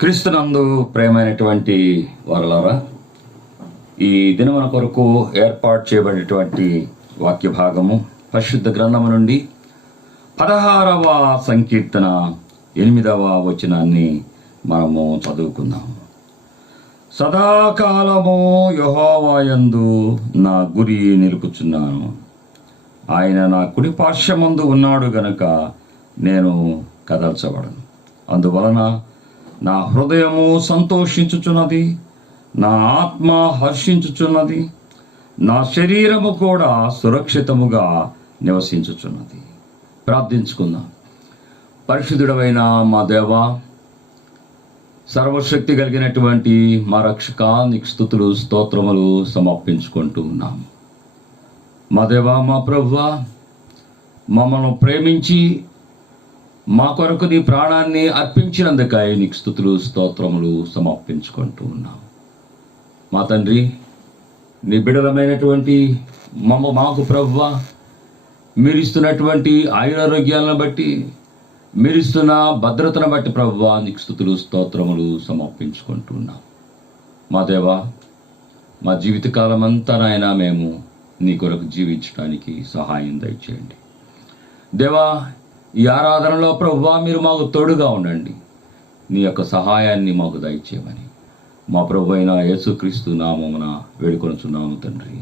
క్రీస్తునందు ప్రేమైనటువంటి వారలారా, ఈ దినమున కొరకు ఏర్పాటు చేయబడినటువంటి వాక్య భాగము పరిశుద్ధ గ్రంథము నుండి 16వ సంకీర్తన 8వ వచనాన్ని మనము చదువుకుందాము. సదాకాలము యెహోవా యందు నా గురి నిలుపుచున్నాను. ఆయన నా కుడి పార్శ్వమందు ఉన్నాడు గనుక నేను కదల్చబడను. అందువలన నా హృదయము సంతోషించుచున్నది, నా ఆత్మ హర్షించుచున్నది, నా శరీరము కూడా సురక్షితముగా నివసించుచున్నది. ప్రార్థించుకుందాం. పరిశుద్ధుడవైన మా దేవా, సర్వశక్తి కలిగినటువంటి మా రక్షక, నీకు స్తుతులు స్తోత్రములు సమర్పించుకుంటూ ఉన్నాము. మా దేవా, మా ప్రభువా, మమ్మల్ని ప్రేమించి మా కొరకు నీ ప్రాణాన్ని అర్పించినందుకై నీకు స్తుతులు స్తోత్రములు సమర్పించుకుంటూ ఉన్నాం. మా తండ్రి, నీ బిడలమైనటువంటి మాకు ప్రభువా, మీరిస్తున్నటువంటి ఆయురారోగ్యాలను బట్టి, మీరిస్తున్న భద్రతను బట్టి ప్రభువా నీకు స్తుతులు స్తోత్రములు సమర్పించుకుంటూ ఉన్నాం. మా దేవా, మా జీవితకాలం అంతా నాయన మేము నీ కొరకు జీవించడానికి సహాయం దయచేయండి. దేవా, ఈ ఆరాధనలో ప్రభువా మీరు మాకు తోడుగా ఉండండి. నీ యొక్క సహాయాన్ని మాకు దయచేయమని మా ప్రభు అయిన యేసుక్రీస్తు నామమున వేడుకొనుచున్నాము తండ్రి,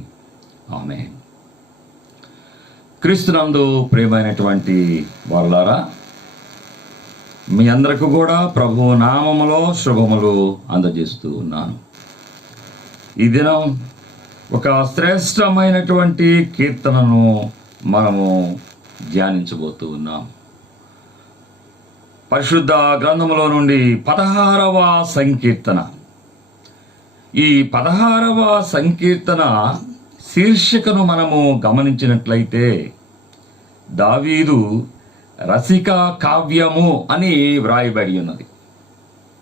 ఆమేన్. క్రీస్తునందు ప్రియమైనటువంటి వారలారా, మీ అందరికీ కూడా ప్రభు నామములో శుభములు అందజేస్తూ ఉన్నాను. ఈ దినం ఒక శ్రేష్టమైనటువంటి కీర్తనను మనము ధ్యానించబోతూ ఉన్నాం. పరిశుద్ధ గ్రంథములో నుండి 16వ సంకీర్తన. ఈ 16వ సంకీర్తన శీర్షికను మనము గమనించినట్లయితే దావీదు రసిక కావ్యము అని వ్రాయబడి ఉన్నది.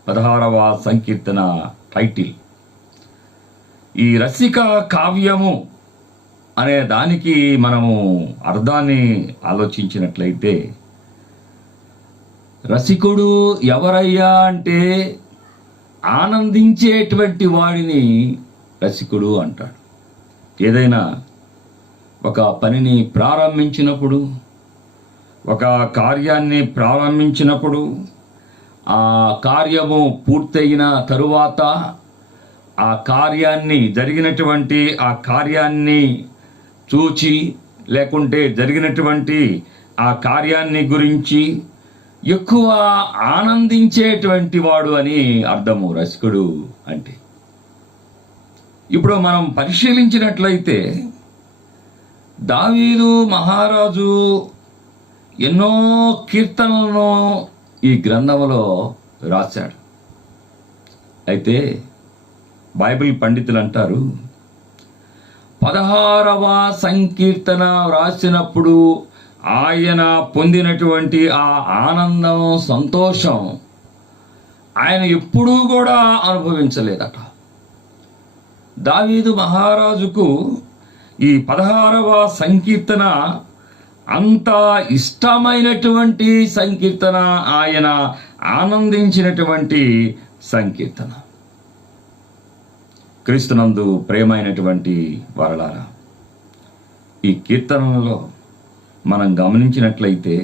16వ సంకీర్తన టైటిల్. ఈ రసిక కావ్యము అనే దానికి మనము అర్థాన్ని ఆలోచించినట్లయితే, రసికుడు ఎవరయ్యా అంటే ఆనందించేటువంటి వాడిని రసికుడు అంటాడు. ఏదైనా ఒక పనిని ప్రారంభించినప్పుడు, ఒక కార్యాన్ని ప్రారంభించినప్పుడు, ఆ కార్యము పూర్తయిన తరువాత ఆ కార్యాన్ని జరిగినటువంటి ఆ కార్యాన్ని చూచి, లేకుంటే జరిగినటువంటి ఆ కార్యాన్ని గురించి ఎక్కువ ఆనందించేటువంటి వాడు అని అర్థము రసికుడు అంటే. ఇప్పుడు మనం పరిశీలించినట్లయితే దావీదు మహారాజు ఎన్నో కీర్తనలను ఈ గ్రంథంలో రాశాడు. అయితే బైబిల్ పండితులు అంటారు, 16వ సంకీర్తన రాసినప్పుడు ఆయన పొందినటువంటి ఆ ఆనందం, సంతోషం ఆయన ఎప్పుడూ కూడా అనుభవించలేదట. దావీదు మహారాజుకు ఈ 16వ సంకీర్తన అంత ఇష్టమైనటువంటి సంకీర్తన, ఆయన ఆనందించినటువంటి సంకీర్తన. క్రీస్తునందు ప్రేమైనటువంటి వారలారా, ఈ కీర్తనలో మనం గమనించినట్లయితే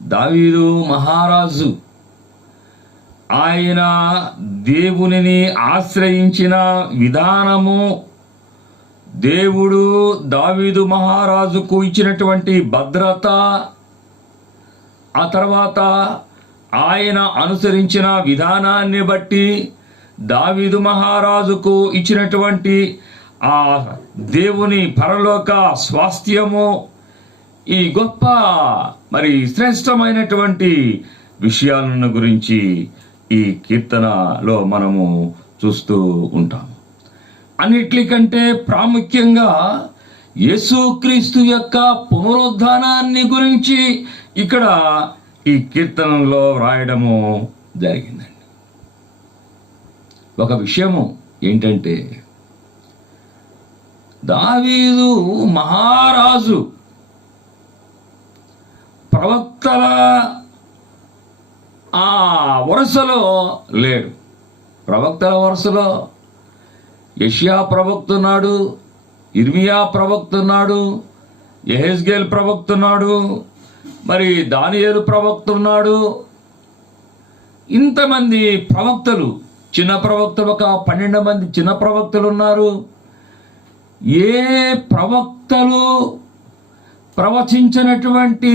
దావీదు మహారాజు ఆయన దేవునిని ఆశ్రయించిన విధానము, దేవుడు దావీదు మహారాజుకు ఇచ్చినటువంటి భద్రత, ఆ తర్వాత ఆయన అనుసరించిన విధానాన్ని బట్టి దావీదు మహారాజుకు ఇచ్చినటువంటి ఆ దేవుని పరలోక స్వాస్థ్యము, ఈ గొప్ప శ్రేష్టమైనటువంటి విషయాలను గురించి ఈ కీర్తనలో మనము చూస్తూ ఉంటాం. అన్నిటికంటే ప్రాముఖ్యంగా యేసుక్రీస్తు యొక్క పునరుద్ధానాన్ని గురించి ఇక్కడ ఈ కీర్తనలో రాయడము జరిగిందండి. ఒక విషయము ఏంటంటే, దావీదు మహారాజు ప్రవక్తల ఆ వరుసలో లేడు. ప్రవక్తల వరుసలో యెషయా ప్రవక్త ఉన్నాడు, ఇర్మియా ప్రవక్త ఉన్నాడు, యెహెజ్కేలు ప్రవక్త ఉన్నాడు, మరి దానియేలు ప్రవక్త ఉన్నాడు. ఇంతమంది ప్రవక్తలు, చిన్న ప్రవక్తలు, ఒక 12 మంది చిన్న ప్రవక్తలు ఉన్నారు. ఏ ప్రవక్తలు ప్రవచించినటువంటి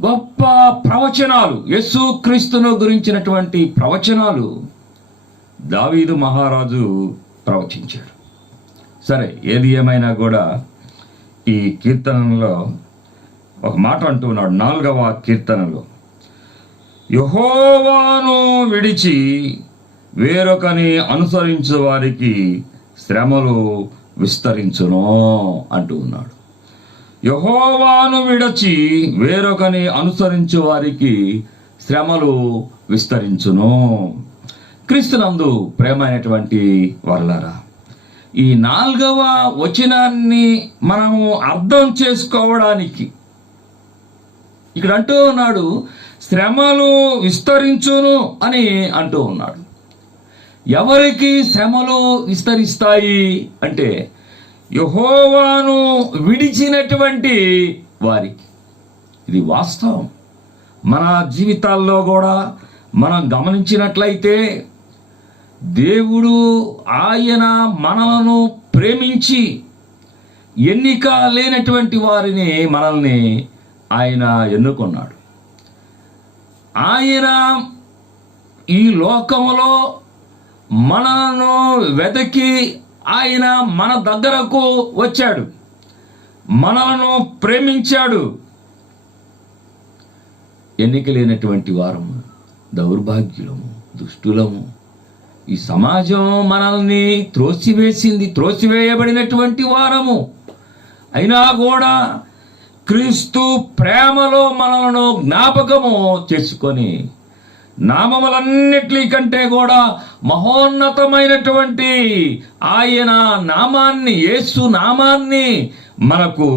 గొప్ప ప్రవచనాలు, యేసుక్రీస్తును గురించినటువంటి ప్రవచనాలు దావీదు మహారాజు ప్రవచించాడు. సరే, ఏది ఏమైనా కూడా ఈ కీర్తనలో ఒక మాట అంటూ ఉన్నాడు. 4వ కీర్తనలో, యెహోవాను విడిచి వేరొకని అనుసరించు వారికి శ్రమలు విస్తరించును అంటూ ఉన్నాడు. యెహోవాను విడిచి వేరొకని అనుసరించు వారికి శ్రమలు విస్తరించును. క్రీస్తునందు ప్రేమైనటువంటి వారలారా, ఈ 4వ వచనాన్ని మనము అర్థం చేసుకోవడానికి ఇక్కడ అంటూ ఉన్నాడు, శ్రమలు విస్తరించును అని అంటూ ఉన్నాడు. ఎవరికి శ్రమలు విస్తరిస్తాయి అంటే యెహోవాను విడిచినటువంటి వారికి. ఇది వాస్తవం. మన జీవితాల్లో కూడా మనం గమనించినట్లయితే దేవుడు ఆయన మనలను ప్రేమించి ఎన్నిక లేనటువంటి వారిని, మనల్ని ఆయన ఎన్నుకున్నాడు. ఆయన ఈ లోకములో మనను వెదకి ఆయన మన దగ్గరకు వచ్చాడు, మనలను ప్రేమించాడు. ఎన్నిక లేనటువంటి వారము, దౌర్భాగ్యులము, దుష్టులము. ఈ సమాజం మనల్ని త్రోసివేసింది, త్రోసివేయబడినటువంటి వారము. అయినా కూడా క్రీస్తు ప్రేమలో మనలను జ్ఞాపకము చేసుకొని నామములన్నిటి కంటే కూడా మహోన్నతమైనటువంటి ఆయన నామాన్ని, యేసు నామాన్ని మనకు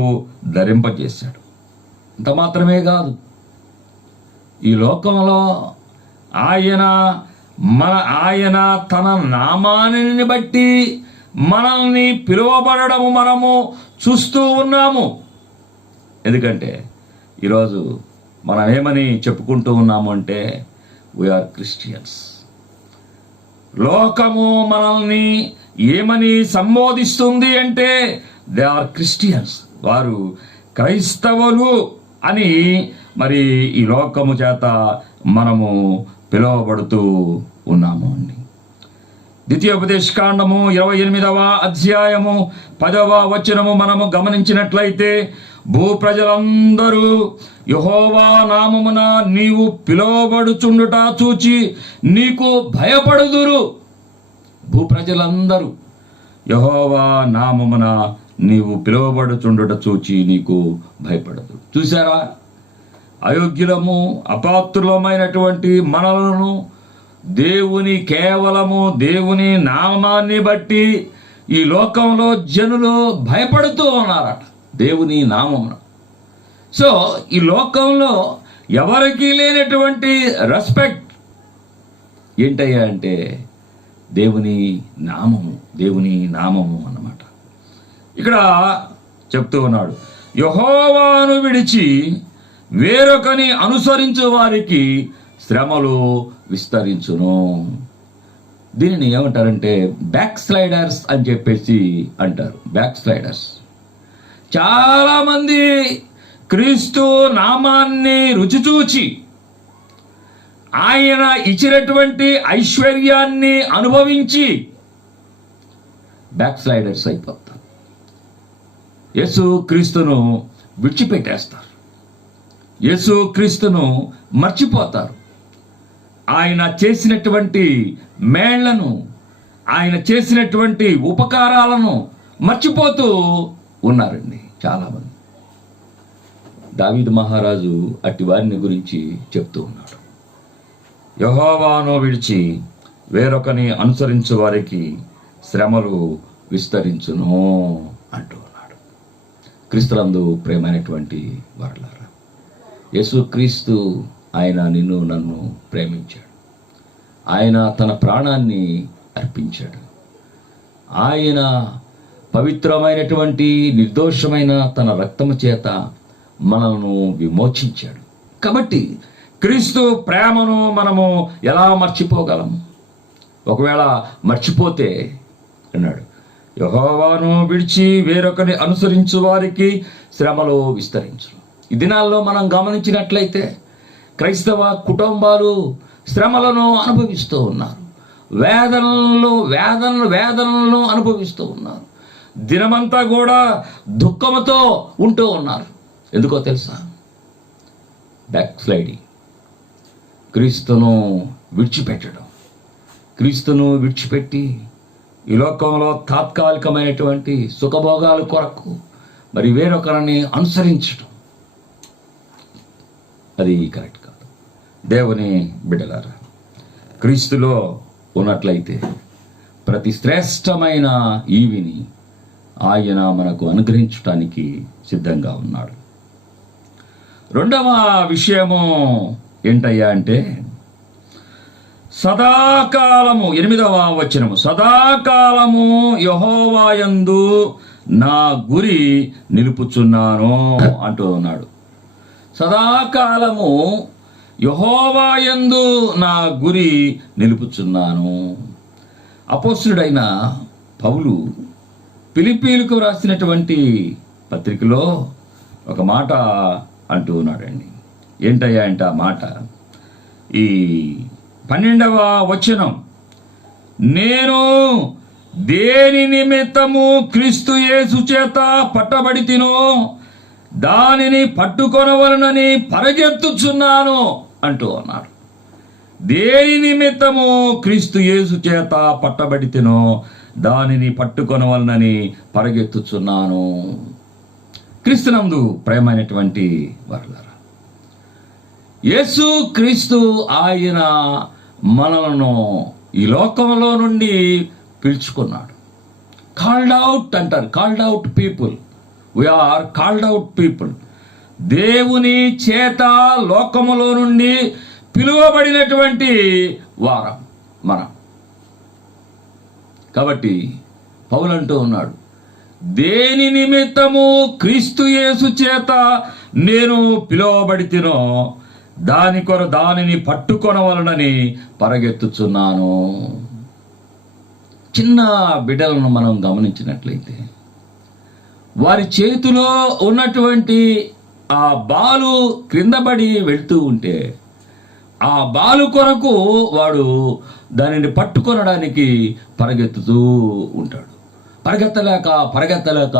ధరింపజేశాడు. అంత మాత్రమే కాదు, ఈ లోకంలో ఆయన తన నామాన్ని బట్టి మనల్ని పిలువబడము మనము చూస్తూ ఉన్నాము. ఎందుకంటే ఈరోజు మనం ఏమని చెప్పుకుంటూ ఉన్నాము అంటే వీఆర్ క్రిస్టియన్స్. లోకము మనల్ని ఏమని సంబోధిస్తుంది అంటే దే ఆర్ క్రిస్టియన్స్, వారు క్రైస్తవులు అని మరి ఈ లోకము చేత మనము పిలువబడుతూ ఉన్నాము అండి. ద్వితీయోపదేశకాండము 28వ అధ్యాయము 10వ వచనము మనము గమనించినట్లయితే, భూప్రజలందరూ యెహోవా నామమున నీవు పిలువబడుచుండుట చూచి నీకు భయపడుదురు. భూప్రజలందరూ యెహోవా నామమున నీవు పిలువబడుచుండుట చూచి నీకు భయపడదురు. చూసారా, అయోగ్యులము, అపాత్రులమైనటువంటి మనలను కేవలము దేవుని నామాన్ని బట్టి ఈ లోకంలో జనులు భయపడుతూ ఉన్నారట, దేవుని నామమున. సో ఈ లోకంలో ఎవరికి లేనటువంటి రెస్పెక్ట్ ఏంటయ్యా అంటే దేవుని నామము అన్నమాట. ఇక్కడ చెప్తూ ఉన్నాడు, యెహోవాను విడిచి వేరొకని అనుసరించు వారికి శ్రమలు విస్తరించును. దీనిని ఏమంటారంటే బ్యాక్ స్లైడర్స్ అని చెప్పేసి అంటారు. Back sliders. చాలా మంది క్రీస్తు నామాన్ని రుచి చూచి ఆయన ఇచ్చినటువంటి ఐశ్వర్యాన్ని అనుభవించి బ్యాక్ స్లైడర్స్ అయిపోతారు. యేసు క్రీస్తును విడిచిపెట్టేస్తారు, యేసు క్రీస్తును మర్చిపోతారు. ఆయన చేసినటువంటి మేళ్లను, ఆయన చేసినటువంటి ఉపకారాలను మర్చిపోతూ ఉన్నారండి చాలామంది. దావీదు మహారాజు అట్టి వారిని గురించి చెప్తూ ఉన్నాడు. యెహోవాను విడిచి వేరొకని అనుసరించు వారికి శ్రమలు విస్తరించును అంటూ ఉన్నాడు. క్రీస్తునందు ప్రేమైనటువంటి వారలారా, యేసుక్రీస్తు ఆయన నిన్ను నన్ను ప్రేమించాడు. ఆయన తన ప్రాణాన్ని అర్పించాడు. ఆయన పవిత్రమైనటువంటి నిర్దోషమైన తన రక్తము చేత మనల్ని విమోచించాడు. కాబట్టి క్రీస్తు ప్రేమను మనము ఎలా మర్చిపోగలము? ఒకవేళ మర్చిపోతే అన్నాడు, యెహోవాను విడిచి వేరొకరిని అనుసరించు వారికి శ్రమలు విస్తరించును. ఈ దినాల్లో మనం గమనించినట్లయితే క్రైస్తవ కుటుంబాలు శ్రమలను అనుభవిస్తూ ఉన్నారు. వేదనలను అనుభవిస్తూ ఉన్నారు. దినమంతా కూడా దుఃఖంతో ఉంటూ ఉన్నారు. ఎందుకో తెలుసా? బ్యాక్ స్లైడింగ్, క్రీస్తును విడిచిపెట్టడం. క్రీస్తును విడిచిపెట్టి ఈ లోకంలో తాత్కాలికమైనటువంటి సుఖభోగాల కొరకు మరి వేరొకరిని అనుసరించడం, అది కరెక్ట్ కాదు. దేవుని బిడ్డలారా, క్రీస్తులో ఉన్నట్లయితే ప్రతి శ్రేష్టమైన ఈవిని ఆయన మనకు అనుగ్రహించడానికి సిద్ధంగా ఉన్నాడు. రెండవ విషయము ఏంటయ్యా అంటే, సదాకాలము, 8వ వచనము, సదాకాలము యెహోవాయందు నా గురి నిలుపుచున్నాను అంటూ ఉన్నాడు. సదాకాలము యెహోవాయందు నా గురి నిలుపుచున్నాను. అపోస్తలుడైన పౌలు ఫిలిప్పీయులకు రాసినటువంటి పత్రికలో ఒక మాట అంటూ ఉన్నాడండి. ఏంటయ్యా అంటే ఆ మాట, ఈ 12వ వచనం, నేను దేని నిమిత్తము క్రీస్తు యేసు చేత పట్టబడితినో దానిని పట్టుకొనవలనని పరిగెత్తుచున్నాను అంటూ అన్నాడు. దేని నిమిత్తము క్రీస్తు యేసు చేత పట్టబడితినో దానిని పట్టుకొనవలనని పరిగెత్తుచున్నాను. క్రీస్తునందు ప్రేమైనటువంటి వారలారా, యేసు క్రీస్తు ఆయన మనలను ఈ లోకంలో నుండి పిలుచుకున్నాడు. కాల్డ్ అవుట్ అంటారు, called out people, we are called out people. దేవుని చేత లోకములో నుండి పిలువబడినటువంటి వారం మనం. కాబట్టి పౌలు అంటూ ఉన్నాడు, దేని నిమిత్తము క్రీస్తు యేసు చేత నేను పిలువబడితినో దానిని పట్టుకొనవలనని పరిగెత్తుచున్నాను. చిన్న బిడ్డలను మనం గమనించినట్లయితే వారి చేతిలో ఉన్నటువంటి ఆ బాలు క్రిందపడి వెళ్తూ ఉంటే ఆ బాలు కొరకు వాడు దానిని పట్టుకొనడానికి పరిగెత్తుతూ ఉంటాడు. పరిగెత్తలేక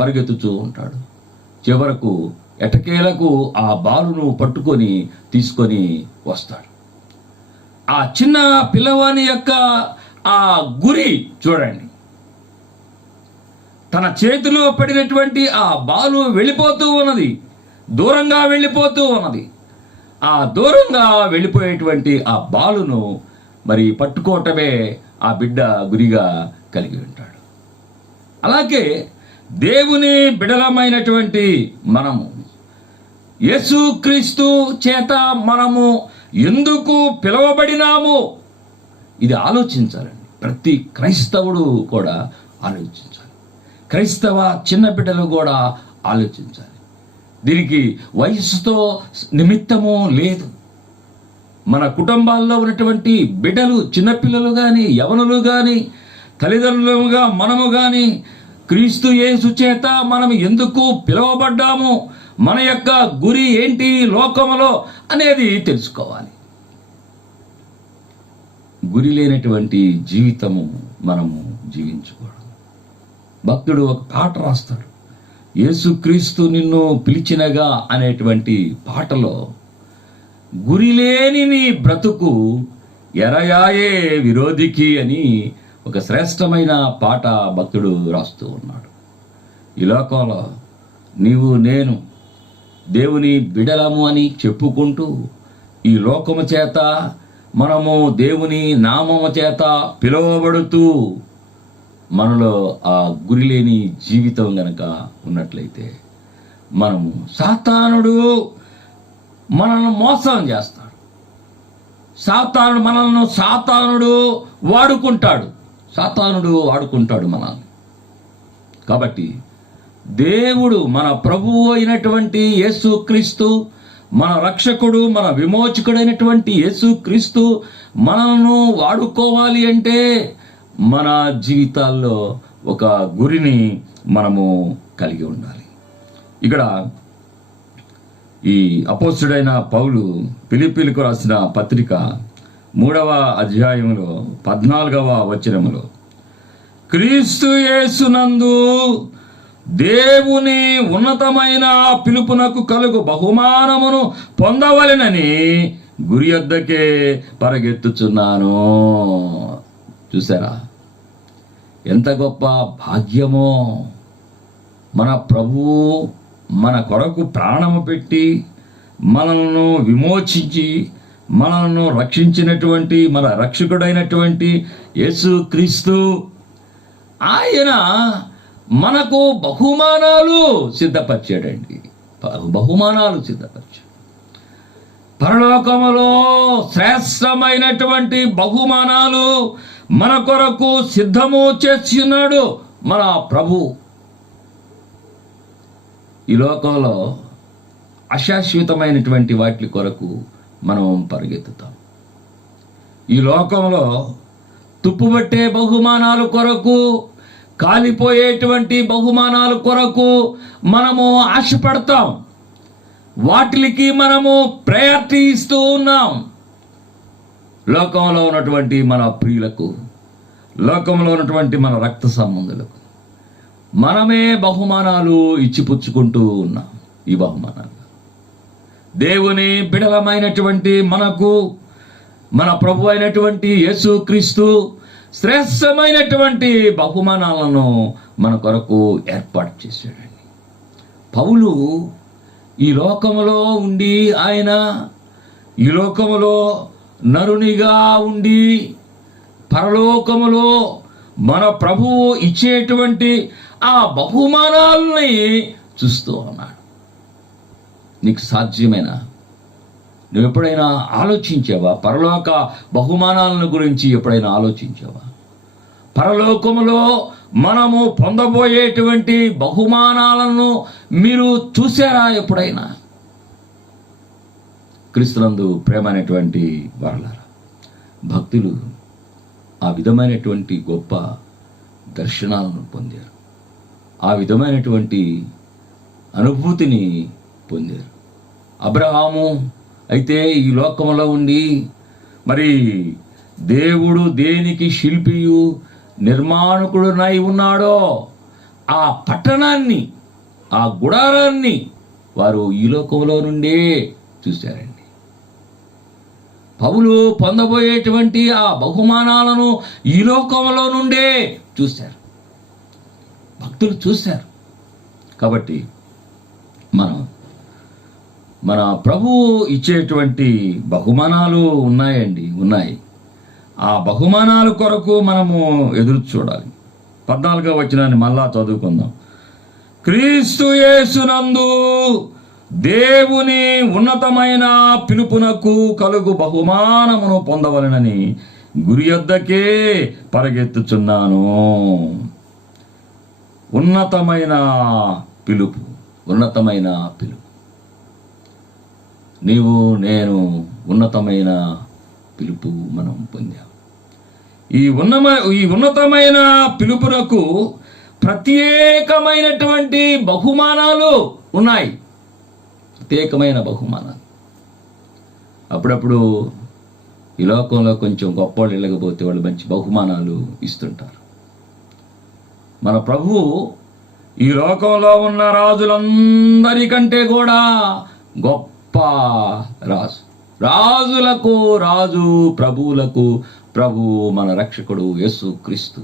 పరిగెత్తుతూ ఉంటాడు. చివరకు ఎటకేలకు ఆ బాలును పట్టుకొని తీసుకొని వస్తాడు. ఆ చిన్న పిల్లవాని యొక్క ఆ గురి చూడండి, తన చేతిలో పడినటువంటి ఆ బాలు వెళ్ళిపోతూ ఉన్నది, దూరంగా వెళ్ళిపోతూ ఉన్నది. ఆ దూరంగా వెళ్ళిపోయేటువంటి ఆ బాలును మరి పట్టుకోవటమే ఆ బిడ్డ గురిగా కలిగి ఉంటాడు. అలాగే దేవుని బిడలమైనటువంటి మనము యేసుక్రీస్తు చేత మనము ఎందుకు పిలువబడినాము, ఇది ఆలోచించాలండి. ప్రతి క్రైస్తవుడు కూడా ఆలోచించాలి. క్రైస్తవ చిన్న బిడ్డలు కూడా ఆలోచించాలి. దీనికి వయస్సుతో నిమిత్తము లేదు. మన కుటుంబాల్లో ఉన్నటువంటి బిడ్డలు, చిన్నపిల్లలు కానీ యవనులు కానీ తల్లిదండ్రులుగా మనము కానీ క్రీస్తు యేసు చేత మనం ఎందుకు పిలువబడ్డాము, మన యొక్క గురి ఏంటి లోకములో అనేది తెలుసుకోవాలి. గురి లేనటువంటి జీవితము మనము జీవించకూడదు. భక్తుడు ఒక పాట రాస్తాడు, యేసుక్రీస్తు నిన్ను పిలిచినగా అనేటువంటి పాటలో గురిలేని నీ బ్రతుకు ఎరయాయే విరోధికి అని ఒక శ్రేష్టమైన పాట భక్తుడు రాస్తూ ఉన్నాడు. ఈ లోకంలో నీవు నేను దేవుని బిడలము అని చెప్పుకుంటూ ఈ లోకము చేత మనము దేవుని నామము చేత పిలువబడుతూ మనలో ఆ గురి లేని జీవితం గనక ఉన్నట్లయితే మనము సాతానుడు మనల్ని మోసం చేస్తాడు. సాతానుడు వాడుకుంటాడు మనల్ని. కాబట్టి దేవుడు, మన ప్రభువు అయినటువంటి యేసుక్రీస్తు, మన రక్షకుడు, మన విమోచకుడైనటువంటి యేసుక్రీస్తు మనల్ని వాడుకోవాలి అంటే మన జీవితాల్లో ఒక గురిని మనము కలిగి ఉండాలి. ఇక్కడ ఈ అపోస్తుడైన పౌలు ఫిలిప్పీలకు రాసిన పత్రిక 3వ అధ్యాయంలో 14వ వచనములో, క్రీస్తు యేసునందు దేవుని ఉన్నతమైన పిలుపునకు కలుగు బహుమానమును పొందవలెనని గురి యొద్దకే పరిగెత్తుచున్నాను. చూసారా, ఎంత గొప్ప భాగ్యమో! మన ప్రభువు మన కొరకు ప్రాణము పెట్టి మనల్ని విమోచించి మనల్ని రక్షించినటువంటి మన రక్షకుడైనటువంటి యేసుక్రీస్తు ఆయన మనకు బహుమానాలు సిద్ధపరిచాడండి. పరలోకములో శ్రేష్టమైనటువంటి బహుమానాలు మన కొరకు సిద్ధము చేస్తున్నాడు మన ప్రభు. ఈ లోకంలో అశాశ్వతమైనటువంటి వాటి కొరకు మనం పరిగెత్తుతాం. ఈ లోకంలో తుప్పుబట్టే బహుమానాల కొరకు, కాలిపోయేటువంటి బహుమానాల కొరకు మనము ఆశపడతాం. వాటికి మనము ప్రయారిటీ ఇస్తూ ఉన్నాం. లోకంలో ఉన్నటువంటి మన ప్రియులకు, లోకంలో ఉన్నటువంటి మన రక్త సంబంధులకు మనమే బహుమానాలు ఇచ్చిపుచ్చుకుంటూ ఉన్నాం. ఈ బహుమానాలు దేవుని బిడలమైనటువంటి మనకు మన ప్రభు అయినటువంటి యేసుక్రీస్తు శ్రేష్టమైనటువంటి బహుమానాలను మన కొరకు ఏర్పాటు చేశాడండి. పౌలు ఈ లోకములో ఉండి, ఆయన ఈ లోకములో నరునిగా ఉండి పరలోకములో మన ప్రభువు ఇచ్చేటువంటి ఆ బహుమానాలని చూస్తూ ఉన్నాడు. నీకు సాధ్యమేనా? నువ్వు ఎప్పుడైనా ఆలోచించావా? పరలోక బహుమానాలను గురించి ఎప్పుడైనా ఆలోచించావా? పరలోకములో మనము పొందబోయేటువంటి బహుమానాలను మీరు చూసారా ఎప్పుడైనా? క్రీస్తునందు ప్రేమ అనేటువంటి వారలారా, భక్తులు ఆ విధమైనటువంటి గొప్ప దర్శనాలను పొందారు, ఆ విధమైనటువంటి అనుభూతిని పొందారు. అబ్రహాము అయితే ఈ లోకంలో ఉండి మరి దేవుడు దేనికి శిల్పియు నిర్మాణకుడునై ఉన్నాడో ఆ పట్టణాన్ని, ఆ గుడారాన్ని వారు ఈ లోకంలో నుండే చూశారండి. పౌలు పొందబోయేటువంటి ఆ బహుమానాలను ఈ లోకంలో నుండే చూశారు, భక్తులు చూశారు. కాబట్టి మన ప్రభువు ఇచ్చేటువంటి బహుమానాలు ఉన్నాయి. ఆ బహుమానాల కొరకు మనము ఎదురు చూడాలి. 14వ వచనాన్ని మళ్ళా చదువుకుందాం. క్రీస్తు యేసునందు దేవుని ఉన్నతమైన పిలుపునకు కలుగు బహుమానమును పొందవలెనని గురి యొద్దకే పరిగెత్తుచున్నాను. ఉన్నతమైన పిలుపు. నీవు నేను ఉన్నతమైన పిలుపు మనం పొందాం. ఈ ఉన్నతమైన పిలుపునకు ప్రత్యేకమైనటువంటి బహుమానాలు ఉన్నాయి. ప్రత్యేకమైన బహుమానాలు. అప్పుడప్పుడు ఈ లోకంలో కొంచెం గొప్పవాళ్ళు వెళ్ళకపోతే వాళ్ళు మంచి బహుమానాలు ఇస్తుంటారు. మన ప్రభువు ఈ లోకంలో ఉన్న రాజులందరికంటే కూడా గొప్ప రాజు. రాజులకు రాజు, ప్రభువులకు ప్రభు మన రక్షకుడు యేసుక్రీస్తు.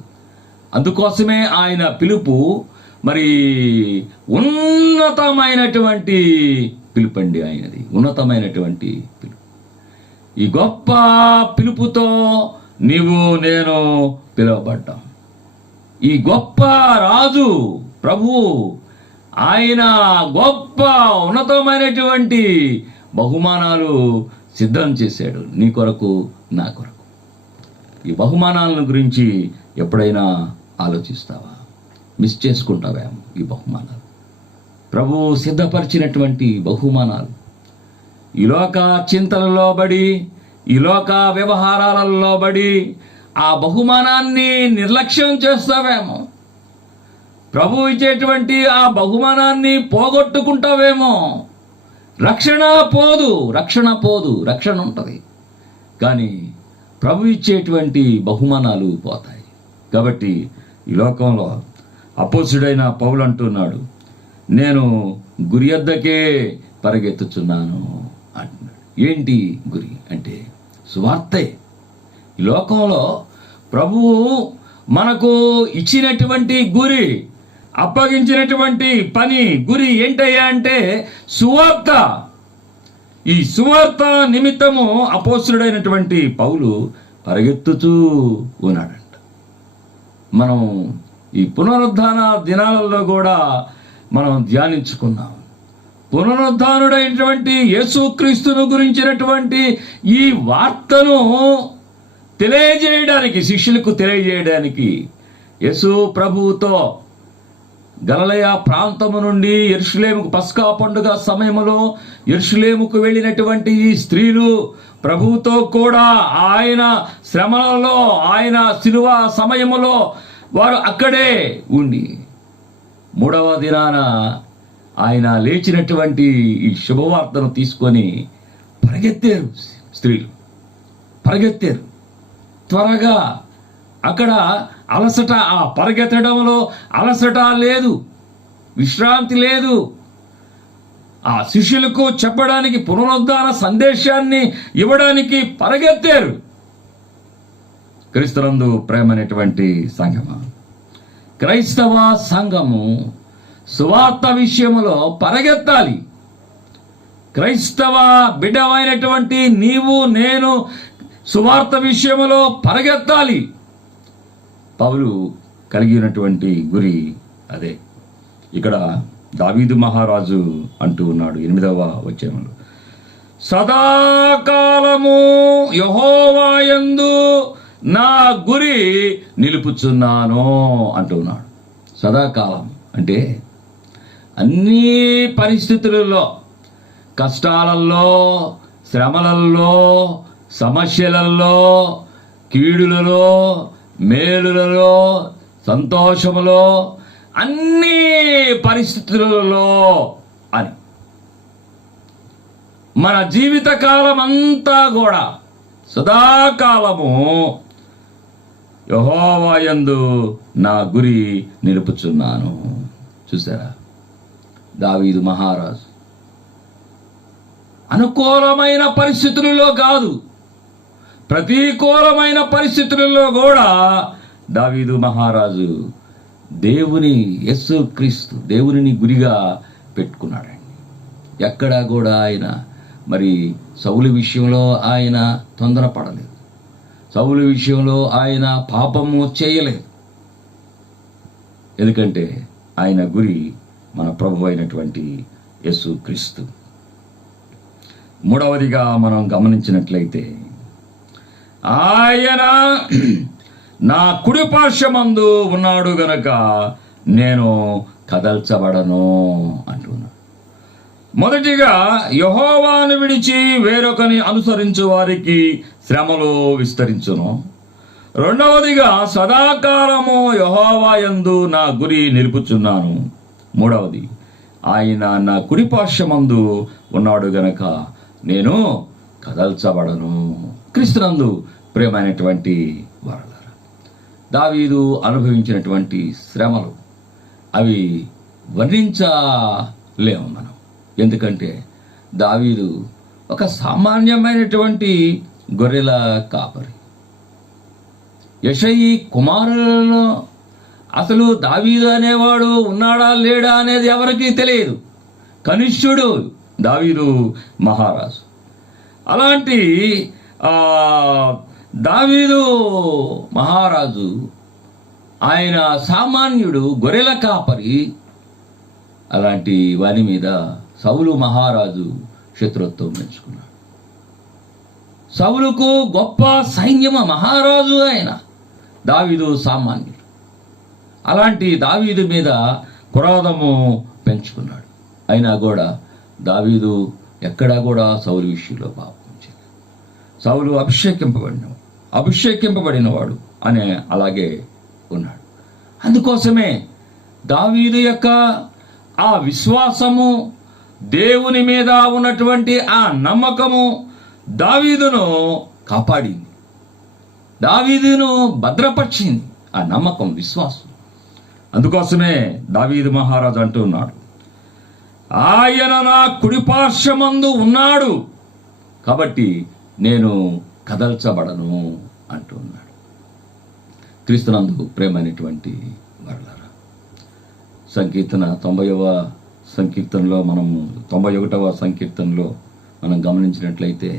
అందుకోసమే ఆయన పిలుపు మరి ఉన్నతమైనటువంటి పిలుపండి. ఆయనది ఉన్నతమైనటువంటి పిలుపు. ఈ గొప్ప పిలుపుతో నీవు నేను పిలువబడ్డాం. ఈ గొప్ప రాజు ప్రభు ఆయన గొప్ప ఉన్నతమైనటువంటి బహుమానాలు సిద్ధం చేశాడు, నీ కొరకు నా కొరకు. ఈ బహుమానాలను గురించి ఎప్పుడైనా ఆలోచిస్తావా? మిస్ చేసుకుంటావేమో ఈ బహుమానాలు. ప్రభు సిద్ధపరిచినటువంటి బహుమానాలు. ఈ లోక చింతలలో పడి, ఈ లోక వ్యవహారాలలో పడి ఆ బహుమానాన్ని నిర్లక్ష్యం చేస్తావేమో. ప్రభు ఇచ్చేటువంటి ఆ బహుమానాన్ని పోగొట్టుకుంటావేమో. రక్షణ పోదు, రక్షణ ఉంటుంది, కానీ ప్రభు ఇచ్చేటువంటి బహుమానాలు పోతాయి. కాబట్టి ఈ లోకంలో అపోస్తుడైన పౌలు అంటున్నాడు, నేను గురి యొద్దకే పరిగెత్తుచున్నాను అంటున్నాడు. ఏంటి గురి అంటే సువార్తే. ఈ లోకంలో ప్రభువు మనకు ఇచ్చినటువంటి గురి, అప్పగించినటువంటి పని, గురి ఏంటయ్యా అంటే సువార్త. ఈ సువార్త నిమిత్తము అపోస్తుడైనటువంటి పౌలు పరిగెత్తుతూ ఉన్నాడంట. మనం ఈ పునరుద్ధాన దినాలలో కూడా మనం ధ్యానించుకున్నాం. పునరుద్ధానుడైనటువంటి యేసుక్రీస్తును గురించినటువంటి ఈ వార్తను తెలియజేయడానికి, శిష్యులకు తెలియజేయడానికి యేసు ప్రభువుతో గలిలయ ప్రాంతము నుండి యెరూషలేముకు పస్కా పండుగ సమయంలో యెరూషలేముకు వెళ్ళినటువంటి ఈ స్త్రీలు ప్రభువుతో కూడా ఆయన శ్రమలలో, ఆయన శిలువ సమయములో వారు అక్కడే ఉండి మూడవ దినాన ఆయన లేచినటువంటి ఈ శుభవార్తను తీసుకొని పరిగెత్తారు. స్త్రీలు పరిగెత్తారు త్వరగా. అక్కడ అలసట, ఆ పరిగెత్తడంలో అలసట లేదు, విశ్రాంతి లేదు. ఆ శిష్యులకు చెప్పడానికి, పునరుద్ధాన సందేశాన్ని ఇవ్వడానికి పరిగెత్తారు. క్రీస్తునందు ప్రేమైనటువంటి సంఘమా, క్రైస్తవ సంఘము సువార్త విషయములో పరిగెత్తాలి. క్రైస్తవ బిడ్డమైనటువంటి నీవు నేను సువార్త విషయములో పరిగెత్తాలి. పౌలు కలిగినటువంటి గురి అదే. ఇక్కడ దావీదు మహారాజు అంటూ ఉన్నాడు 8వ వచనంలో, సదాకాలము యెహోవా యందు నా గురి నిలుపుచున్నాను అంటున్నాడు. సదాకాలం అంటే అన్ని పరిస్థితులలో, కష్టాలలో, శ్రమలలో, సమస్యలలో, కీడులలో, మేలులలో, సంతోషములో, అన్ని పరిస్థితులలో అని మన జీవితకాలం అంతా కూడా సదాకాలము యెహోవా యందు నా గురి నిలుపుచున్నాను. చూసారా, దావీదు మహారాజు అనుకూలమైన పరిస్థితులలో కాదు, ప్రతికూలమైన పరిస్థితులలో కూడా దావీదు మహారాజు దేవుని, యేసుక్రీస్తు దేవునిని గురిగా పెట్టుకున్నాడండి. ఎక్కడా కూడా ఆయన మరి సౌలు విషయంలో ఆయన తొందరపడలేదు, సౌలు విషయంలో ఆయన పాపము చేయలేదు. ఎందుకంటే ఆయన గురి మన ప్రభు అయినటువంటి యేసుక్రీస్తు. మూడవదిగా మనం గమనించినట్లయితే, ఆయన నా కుడి పార్శ్వమందు ఉన్నాడు గనక నేను కదల్చబడను అంటున్నాడు. మొదటిగా యెహోవాను విడిచి వేరొకని అనుసరించు వారికి శ్రమలు విస్తరించును. రెండవదిగా సదాకాలము యెహోవా యందు నా గురి నిలుపుచున్నాను. మూడవది, ఆయన నా కుడి పార్శ్వమందు ఉన్నాడు గనక నేను కదల్చబడను. క్రీస్తునందు ప్రియమైనటువంటి వారలారా, దావీదు అనుభవించినటువంటి శ్రమలు అవి వర్ణించలేము మనం. ఎందుకంటే దావీదు ఒక సామాన్యమైనటువంటి గొర్రెల కాపరి. యెషయి కుమారులలో అసలు దావీదు అనేవాడు ఉన్నాడా లేడా అనేది ఎవరికీ తెలియదు. కనిష్ఠుడు దావీదు మహారాజు. అలాంటి దావీదు మహారాజు ఆయన సామాన్యుడు, గొర్రెల కాపరి. అలాంటి వాని మీద సౌలు మహారాజు శత్రుత్వం పెంచుకున్నాడు. సౌలుకు గొప్ప సైన్యమ మహారాజు ఆయన, దావీదు సామాన్యుడు. అలాంటి దావీదు మీద క్రోధము పెంచుకున్నాడు. అయినా కూడా దావీదు ఎక్కడా కూడా సౌలు విషయంలో పాపం చేయలేదు. సౌలు అభిషేకింపబడినవాడు అనే అలాగే ఉన్నాడు. అందుకోసమే దావీదు యొక్క ఆ విశ్వాసము, దేవుని మీద ఉన్నటువంటి ఆ నమ్మకము దావీదును కాపాడింది, దావీదును భద్రపరిచింది. ఆ నమ్మకం, విశ్వాసం. అందుకోసమే దావీదు మహారాజు అంటూ ఉన్నాడు, ఆయన నా కుడిపార్శ్వమందు ఉన్నాడు కాబట్టి నేను కదల్చబడను అంటూ ఉన్నాడు. క్రీస్తునందు ప్రేమైనటువంటి వారలారా, సంకీర్తన 90వ సంకీర్తనలో 91వ సంకీర్తనలో మనం గమనించినట్లయితే,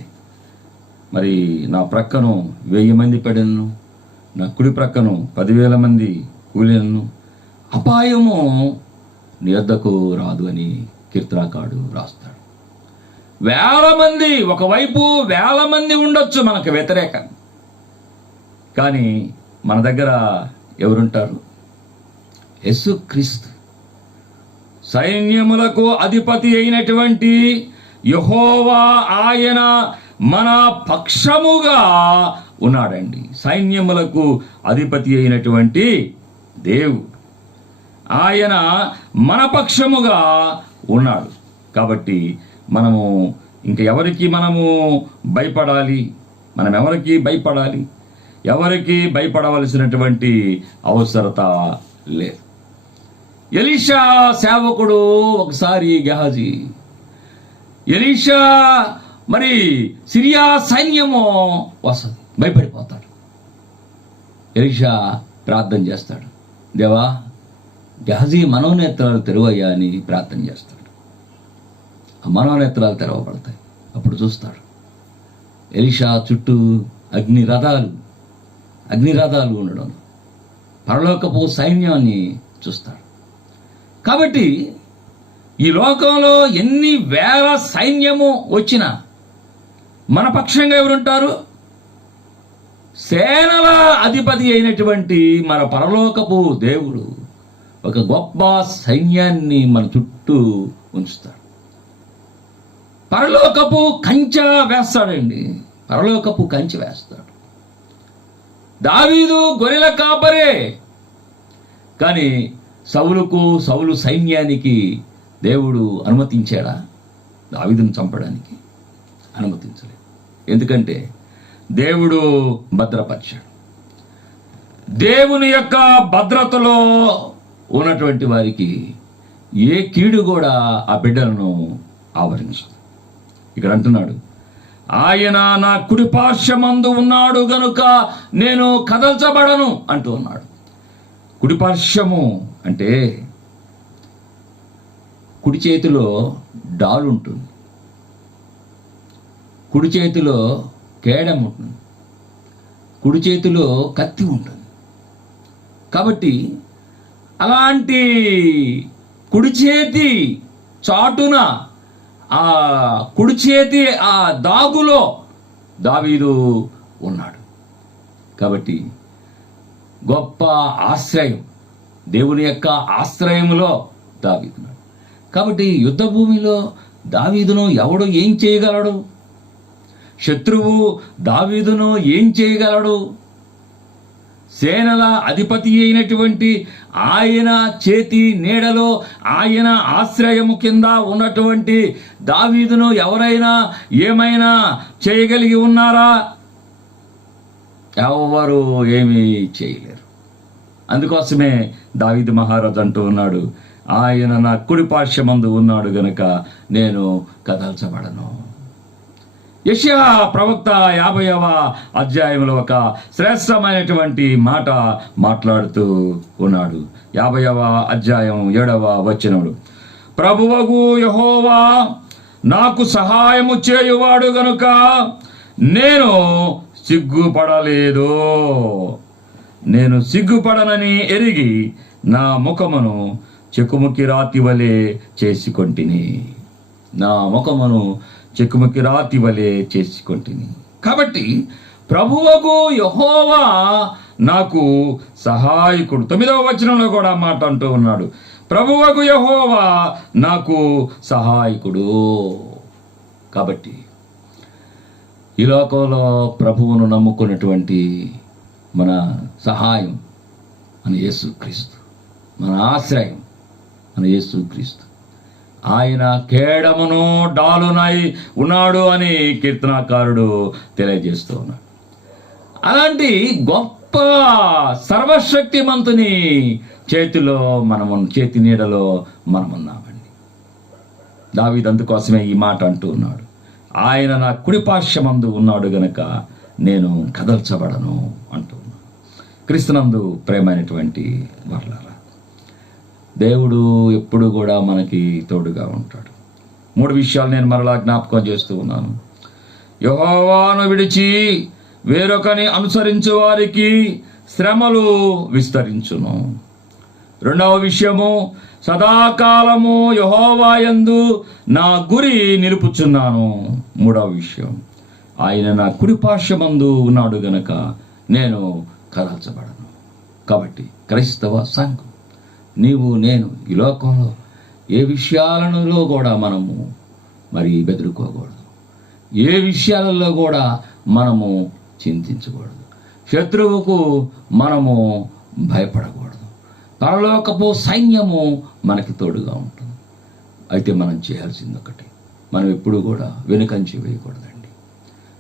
మరి నా ప్రక్కను 1000 మంది పడినను, నా కుడి ప్రక్కను 10,000 మంది కూలినను, అపాయము నీ వద్దకు రాదు అని కీర్తనకారుడు రాస్తాడు. 1000 మంది, ఒకవైపు 1000 మంది ఉండొచ్చు మనకు వ్యతిరేకం, కానీ మన దగ్గర ఎవరుంటారు? యేసుక్రీస్తు, సైన్యములకు అధిపతి అయినటువంటి యెహోవా, ఆయన మన పక్షముగా ఉన్నాడండి. సైన్యములకు అధిపతి అయినటువంటి దేవుడు, ఆయన మన పక్షముగా ఉన్నాడు. కాబట్టి మనము ఇంక ఎవరికి మనము భయపడాలి? మనం ఎవరికి భయపడవలసినటువంటి అవసరత లేదు. ఎలీషా సేవకుడు ఒకసారి గెహాజీ, ఎలీషా మరి సిరియా సైన్యము వస్తుంది, భయపడిపోతాడు. ఎలీషా ప్రార్థన చేస్తాడు, దేవా గెహాజీ మనోనేత్రాలు తెరవయ్యా అని ప్రార్థన చేస్తాడు. ఆ మనోనేత్రాలు తెరవబడతాయి. అప్పుడు చూస్తాడు ఎలీషా చుట్టూ అగ్నిరథాలు ఉండడం, పరలోకపు సైన్యాన్ని చూస్తాడు. కాబట్టి ఈ లోకంలో ఎన్ని వేల సైన్యము వచ్చినా మన పక్షంగా ఎవరుంటారు? సేనల అధిపతి అయినటువంటి మన పరలోకపు దేవుడు ఒక గొప్ప సైన్యాన్ని మన చుట్టూ ఉంచుతాడు. పరలోకపు కంచె వేస్తాడండి, పరలోకపు కంచె వేస్తాడు. దావీదు గొర్రెల కాపరే, కానీ సౌలు సైన్యానికి దేవుడు అనుమతించాడా? దావీదును చంపడానికి అనుమతించలేదు. ఎందుకంటే దేవుడు భద్రపరిచాడు. దేవుని యొక్క భద్రతలో ఉన్నటువంటి వారికి ఏ కీడు కూడా ఆ బిడ్డలను ఆవరించదు. ఇక్కడ అంటున్నాడు, ఆయన నా కుడిపార్శ్వమందు ఉన్నాడు గనుక నేను కదల్చబడను అంటూ ఉన్నాడు. కుడిపార్శ్వము అంటే కుడి చేతిలో డాలు ఉంటుంది, కుడి చేతిలో కేడం ఉంటుంది, కుడి చేతిలో కత్తి ఉంటుంది. కాబట్టి అలాంటి కుడి చేతి చాటున, ఆ కుడి చేతి ఆ దాగులో దావీదు ఉన్నాడు. కాబట్టి గొప్ప ఆశ్రయం, దేవుని యొక్క ఆశ్రయములో దావీదున్నాడు. కాబట్టి యుద్ధ భూమిలో దావీదును ఎవడు ఏం చేయగలడు? శత్రువు దావీదును ఏం చేయగలడు? సేనల అధిపతి అయినటువంటి ఆయన చేతి నీడలో, ఆయన ఆశ్రయము కింద ఉన్నటువంటి దావీదును ఎవరైనా ఏమైనా చేయగలిగి ఉన్నారా? ఎవరు ఏమీ చేయలేరు. అందుకోసమే దావీదు మహారాజు అంటూ ఉన్నాడు, ఆయన నా కుడిపార్శ్వమందు ఉన్నాడు గనుక నేను కదల్చబడను. యెషయా ప్రవక్త 50వ అధ్యాయంలో ఒక శ్రేష్టమైనటువంటి మాట మాట్లాడుతూ ఉన్నాడు. 50వ అధ్యాయం 7వ వచనములు, ప్రభువగు యెహోవా నాకు సహాయము చేయువాడు గనుక నేను సిగ్గుపడలేదు. నేను సిగ్గుపడనని ఎరిగి నా ముఖమును చెకుముకి రాతి వలె చేసుకొంటిని. నా ముఖమును చెక్కుముకి రాతి వలె చేసుకొంటిని. కాబట్టి ప్రభువకు యెహోవా నాకు సహాయకుడు. 9వ వచనంలో కూడా మాట అంటూ ఉన్నాడు, ప్రభువకు యెహోవా నాకు సహాయకుడు. కాబట్టి ఈ లోకంలో ప్రభువును నమ్ముకున్నటువంటి మన సహాయం మన యేసుక్రీస్తు, మన ఆశ్రయం మన యేసుక్రీస్తు. ఆయన కేడమును డాలునై ఉన్నాడు అని కీర్తనాకారుడు తెలియజేస్తూ ఉన్నాడు. అలాంటి గొప్ప సర్వశక్తిమంతుని చేతిలో చేతి నీడలో మనమున్నామండి. దావీదు అందుకోసమే ఈ మాట అంటూ ఉన్నాడు, ఆయన నా కుడిపార్శ్వమందు ఉన్నాడు గనక నేను కదల్చబడను అంటూ ఉన్నాడు. క్రీస్తునందు ప్రేమైనటువంటి వర్లారా, దేవుడు ఎప్పుడు కూడా మనకి తోడుగా ఉంటాడు. 3 విషయాలు నేను మరలా జ్ఞాపకం చేస్తూ ఉన్నాను. యెహోవాను విడిచి వేరొకని అనుసరించు వారికి శ్రమలు విస్తరించును. 2వ విషయము, సదాకాలము యెహోవా యందు నా గురి నిలుపుచున్నాను. 3వ విషయం, ఆయన నా కుడిపార్శ్వమందు ఉన్నాడు గనక నేను కదల్చబడను. కాబట్టి క్రైస్తవ సంఘం, నీవు నేను ఈ లోకంలో ఏ విషయాలలో కూడా మనము బెదురుకోకూడదు. ఏ విషయాలలో కూడా మనము చింతించకూడదు. శత్రువుకు మనము భయపడకూడదు. పరలోకపు సైన్యము మనకి తోడుగా ఉంటుంది. అయితే మనం చేయాల్సింది ఒకటి, మనం ఎప్పుడు కూడా వెనుకంచి వేయకూడదండి.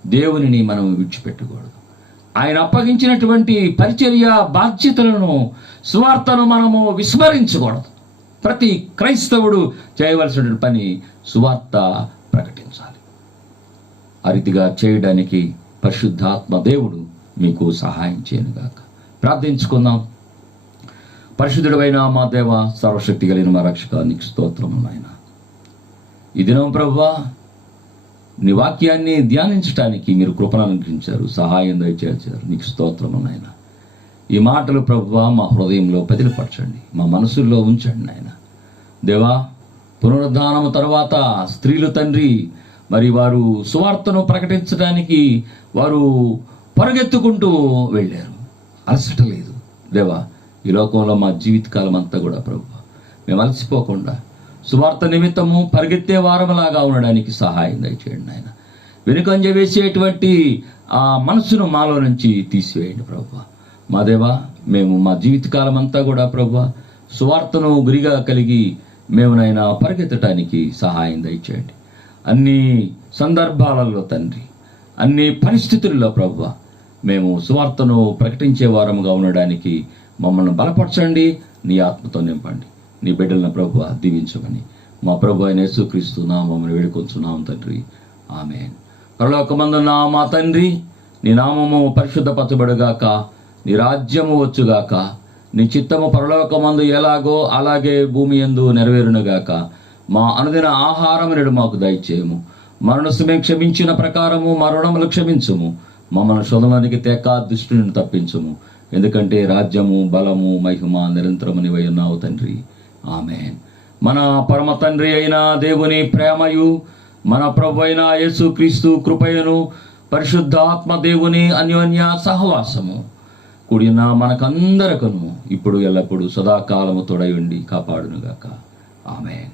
దేవునిని మనం విడిచిపెట్టకూడదు. ఆయన అప్పగించినటువంటి పరిచర్య బాధ్యతలను, సువార్తను మనము విస్మరించకూడదు. ప్రతి క్రైస్తవుడు చేయవలసిన పని సువార్త ప్రకటించాలి. ఆ రీతిగా చేయడానికి పరిశుద్ధాత్మ దేవుడు మీకు సహాయం చేయనుగాక. ప్రార్థించుకుందాం. పరిశుద్ధుడైన మా దేవ, సర్వశక్తి కలిగిన మా రక్షక, నీకు స్తోత్రము నాయన. ఈ దినం ప్రభువా, నీ వాక్యాన్ని ధ్యానించడానికి మీరు కృపను అనుగ్రహించారు, సహాయం దయచేశారు. నీకు స్తోత్రము నాయన. ఈ మాటలు ప్రభువా మా హృదయంలో పదిలపరచండి, మా మనసుల్లో ఉంచండి నాయన. దేవా, పునరుద్ధానము తర్వాత స్త్రీలు తండ్రి వారు సువార్తను ప్రకటించడానికి వారు పరుగెత్తుకుంటూ వెళ్ళారు, అలసట లేదు. దేవా, ఈ లోకంలో మా జీవితకాలం అంతా కూడా ప్రభువా మేము అలసిపోకుండా సువార్త నిమిత్తము పరిగెత్తే వారములాగా ఉండడానికి సహాయం దయచేయండి నాయన. వెనుకంజ వేసేటువంటి ఆ మనసును మాలో నుంచి తీసివేయండి ప్రభువా. మా దేవా, మేము మా జీవితకాలం అంతా కూడా ప్రభువా సువార్తను గురిగా కలిగి మేము నాయన పరిగెత్తడానికి సహాయం దయచేయండి. అన్ని సందర్భాలలో తండ్రి, అన్ని పరిస్థితుల్లో ప్రభువా మేము సువార్తను ప్రకటించే వారముగా ఉండడానికి మమ్మల్ని బలపరచండి, నీ ఆత్మతో నింపండి. నీ బిడ్డలను ప్రభువా దీవించమని మా ప్రభు అయిన యేసుక్రీస్తు నామమున వేడుకొంచున్నాం తండ్రి, ఆమేన్. పరలోకమందున్న మా తండ్రి, నీ నామము పరిశుద్ధపరచబడుగాక, నీ రాజ్యము వచ్చుగాక, నీ చిత్తము పరలోకమందు ఎలాగో అలాగే భూమి యందు నెరవేరునుగాక. మా అనుదిన ఆహారం నేడు మాకు దయచేయము. మరణసుమే క్షమించిన ప్రకారము మా రుణములు క్షమించుము. మమ్మల్ని శోధనలోనికి తేక దుష్టుని తప్పించుము. ఎందుకంటే రాజ్యము, బలము, మహిమ నిరంతరము నీవై ఉన్నావు తండ్రి, ఆమేన్. మన పరమ తండ్రి అయిన దేవుని ప్రేమయు, మన ప్రభు అయిన యేసుక్రీస్తు కృపయను, పరిశుద్ధాత్మ దేవుని అన్యోన్య సహవాసము కూడిన మనకందరకును ఇప్పుడు ఎల్లప్పుడూ సదాకాలము తోడై ఉండి కాపాడునుగాక, ఆమేన్.